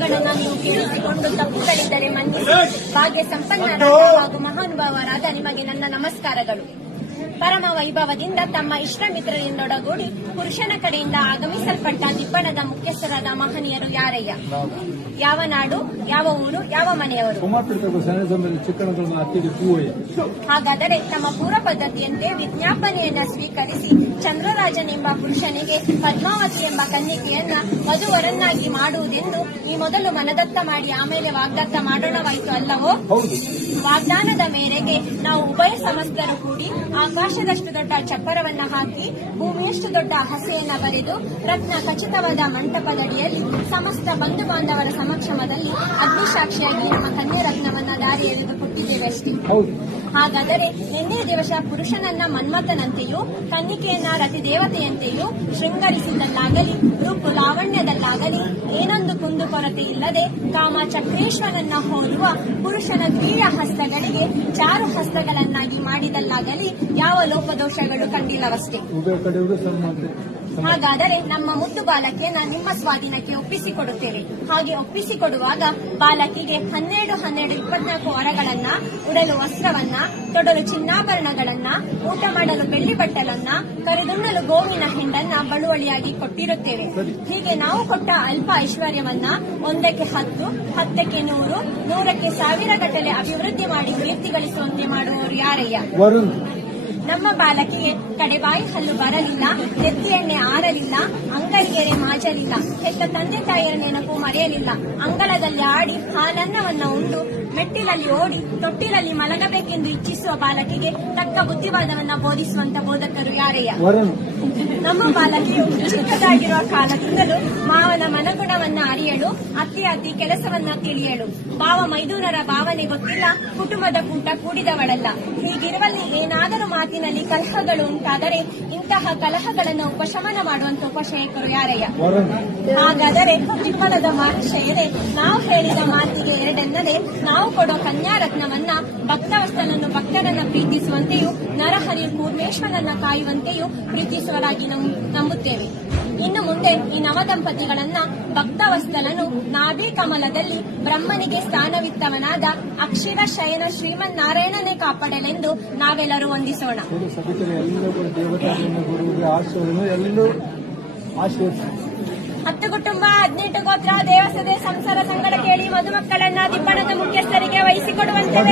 ತಪ್ಪುಗಳನ್ನು ನೀವು ಕ್ಷಮಿಸಿಕೊಂಡು ತಪ್ಪುಗಳಿದ್ದರೆ ಮನ್ನಿಸಿ ಭಾಗ್ಯ ಸಂಪನ್ನರಾದ ಹಾಗೂ ಮಹಾನುಭಾವರಾದ ನಿಮಗೆ ನನ್ನ ನಮಸ್ಕಾರಗಳು. ಪರಮ ವೈಭವದಿಂದ ತಮ್ಮ ಇಷ್ಟ ಮಿತ್ರರಿಂದೊಡಗೂಡಿ ಪುರುಷನ ಕಡೆಯಿಂದ ಆಗಮಿಸಲ್ಪಟ್ಟ ದಿಬ್ಬಣದ ಮುಖ್ಯಸ್ಥರಾದ ಮಹನೀಯರು ಯಾರಯ್ಯ? ಯಾವ ನಾಡು, ಯಾವ ಊರು, ಯಾವ ಮನೆಯವರು? ಹಾಗಾದರೆ ತಮ್ಮ ಪೂರ್ವ ಪದ್ಧತಿಯಂತೆ ವಿಜ್ಞಾಪನೆಯನ್ನ ಸ್ವೀಕರಿಸಿ ಚಂದ್ರರಾಜನೆಂಬ ಪುರುಷನಿಗೆ ಪದ್ಮಾವತಿ ಎಂಬ ಕನ್ನಿಕೆಯನ್ನ ವಧುವರನ್ನಾಗಿ ಮಾಡುವುದೆಂದು ಈ ಮೊದಲು ಮನದತ್ತ ಮಾಡಿ ಆಮೇಲೆ ವಾಗ್ದತ್ತ ಮಾಡೋಣವಾಯಿತು ಅಲ್ಲವೋ? ವಾಗ್ದಾನದ ಮೇರೆಗೆ ನಾವು ಉಭಯ ಸಮಸ್ತರು ಕೂಡಿ ಆಕಾಶದಷ್ಟು ದೊಡ್ಡ ಚಪ್ಪರವನ್ನ ಹಾಕಿ ಭೂಮಿಯಷ್ಟು ದೊಡ್ಡ ಹಸೆಯನ್ನ ಬರೆದು ರತ್ನ ಖಚಿತವಾದ ಮಂಟಪದಡಿಯಲ್ಲಿ ಸಮಸ್ತ ಬಂಧು ಬಾಂಧವರ ಸಮಕ್ಷಮದಲ್ಲಿ ಅಗ್ನಿಸಾಕ್ಷಿಯಾಗಿ ನಮ್ಮ ಕನ್ಯಾ ರತ್ನವನ್ನ ದಾರಿ ಎಳೆದು ಕೊಟ್ಟಿದ್ದೇವೆ ಅಷ್ಟೇ. ಹಾಗಾದರೆ ನಿನ್ನೆ ದಿವಸ ಪುರುಷನನ್ನ ಮನ್ಮಥನಂತೆಯೂ ಕನ್ನಿಕೆಯನ್ನ ರತಿ ದೇವತೆಯಂತೆಯೂ ಶೃಂಗರಿಸಿದ್ದಲ್ಲಾಗಲಿ ರೂಪು ಲಾವಣ್ಯದಲ್ಲಾಗಲಿ ಏನೊಂದು ಕುಂದುಕೊರತೆ ಇಲ್ಲದೆ ಕಾಮ ಚಕ್ರೇಶ್ವರನ್ನ ಹೋಲುವ ಪುರುಷನ ವೀರ್ಯ ಹಸ್ತಗಳಿಗೆ ಚಾರು ಹಸ್ತಗಳನ್ನಾಗಿ ಮಾಡಿದಲ್ಲಾಗಲಿ ಯಾವ ಲೋಪದೋಷಗಳು ಕಂಡಿಲ್ಲವಷ್ಟೇ. ಹಾಗಾದರೆ ನಮ್ಮ ಮುದ್ದು ಬಾಲಕಿಯನ್ನ ನಿಮ್ಮ ಸ್ವಾಧೀನಕ್ಕೆ ಒಪ್ಪಿಸಿಕೊಡುತ್ತೇವೆ. ಹಾಗೆ ಒಪ್ಪಿಸಿಕೊಡುವಾಗ ಬಾಲಕಿಗೆ 12-24 ವರಗಳನ್ನ, ಉಡಲು ವಸ್ತ್ರವನ್ನ, ತೊಡಲು ಚಿನ್ನಾಭರಣಗಳನ್ನ, ಊಟ ಮಾಡಲು ಬೆಳ್ಳಿ ಬಟ್ಟಲನ್ನ, ಕರೆದುಣ್ಣಲು ಗೋವಿನ ಹಿಂಡನ್ನ ಬಳುವಳಿಯಾಗಿ ಕೊಟ್ಟಿರುತ್ತೇವೆ. ಹೀಗೆ ನಾವು ಕೊಟ್ಟ ಅಲ್ಪ ಐಶ್ವರ್ಯವನ್ನ 1ಕ್ಕೆ 10, 10ಕ್ಕೆ 100, 100ಕ್ಕೆ 1000 ಗಟ್ಟಲೆ ಅಭಿವೃದ್ಧಿ ಮಾಡಿ ಕೀರ್ತಿ ಗಳಿಸುವಂತೆ ಮಾಡುವವರು ಯಾರಯ್ಯ? ನಮ್ಮ ಬಾಲಕಿಗೆ ಕಡೆಬಾಯಿ ಹಲ್ಲು ಬರಲಿಲ್ಲ, ನೆತ್ತಿ ಎಣ್ಣೆ ಆರಲಿಲ್ಲ, ಅಂಗಡಿಗೆರೆ ಮಾಜಲಿಲ್ಲ, ಹೆತ್ತ ತಂದೆ ತಾಯಿಯರ ನೆನಪು ಮರೆಯಲಿಲ್ಲ, ಅಂಗಳದಲ್ಲಿ ಆಡಿ ಹಾಲನ್ನವನ್ನ ಉಂಡು ಮೆಟ್ಟಿಲಲ್ಲಿ ಓಡಿ ತೊಟ್ಟಿಲಲ್ಲಿ ಮಲಗಬೇಕೆಂದು ಇಚ್ಛಿಸುವ ಬಾಲಕಿಗೆ ತಕ್ಕ ಬುದ್ಧಿವಾದವನ್ನ ಬೋಧಿಸುವಂತ ಬೋಧಕರು ಯಾರಯ್ಯ? ನಮ್ಮ ಬಾಲಕಿಯು ಚಿಕ್ಕದಾಗಿರುವ ಕಾಲದಿಂದಲೂ ಮಾವನ ಮನಗುಣವನ್ನ ಅರಿಯಲು, ಅತಿ ಕೆಲಸವನ್ನ ತಿಳಿಯಲು, ಭಾವ ಮೈದೂನರ ಭಾವನೆ ಗೊತ್ತಿಲ್ಲ, ಕುಟುಂಬದ ಕೂಟ ಕೂಡಿದವಳಲ್ಲ. ಹೀಗಿರುವಲ್ಲಿ ಏನಾದರೂ ಮಾತಿನಲ್ಲಿ ಕಲಹಗಳು ಉಂಟಾದರೆ ಇಂತಹ ಕಲಹಗಳನ್ನು ಉಪಶಮನ ಮಾಡುವಂತ ಉಪಶಯಕರು ಯಾರಯ್ಯ? ಹಾಗಾದರೆ ತಿಮ್ಮನದ ಮಹರ್ಷೆಯರೇ, ನಾವು ಹೇಳಿದ ಮಾತಿಗೆ ಎರಡೆನ್ನದೆ ನಾವು ಕೊಡೋ ಕನ್ಯಾ ರತ್ನವನ್ನ ಭಕ್ತವಸ್ತನನ್ನು ಭಕ್ತರನ್ನ ಪ್ರೀತಿಸುವಂತೆಯೂ ನರಹರಿ ಕೂರ್ಮೇಶ್ವರನ್ನ ಕಾಯುವಂತೆಯೂ ಪ್ರೀತಿಸುವರಾಗಿ ನಂಬುತ್ತೇವೆ. ಇನ್ನು ಮುಂದೆ ಈ ನವದಂಪತಿಗಳನ್ನ ಭಕ್ತವಸ್ತಲನು ನಾಭಿ ಕಮಲದಲ್ಲಿ ಬ್ರಹ್ಮನಿಗೆ ಸ್ಥಾನವಿತ್ತವನಾದ ಅಕ್ಷರ ಶಯನ ಶ್ರೀಮನ್ನಾರಾಯಣನೇ ಕಾಪಾಡಲೆಂದು ನಾವೆಲ್ಲರೂ ವಂದಿಸೋಣ. 10 ಕುಟುಂಬ 18 ಗೋತ್ರ ದೇವಸದೆ ಸಂಸಾರ ಸಂಗಡ ಕೇಳಿ ಮಧುಮಕ್ಕಳನ್ನ ದಿಬ್ಬಣದ ಮುಖ್ಯಸ್ಥರಿಗೆ ವಹಿಸಿಕೊಡುವಂತೆ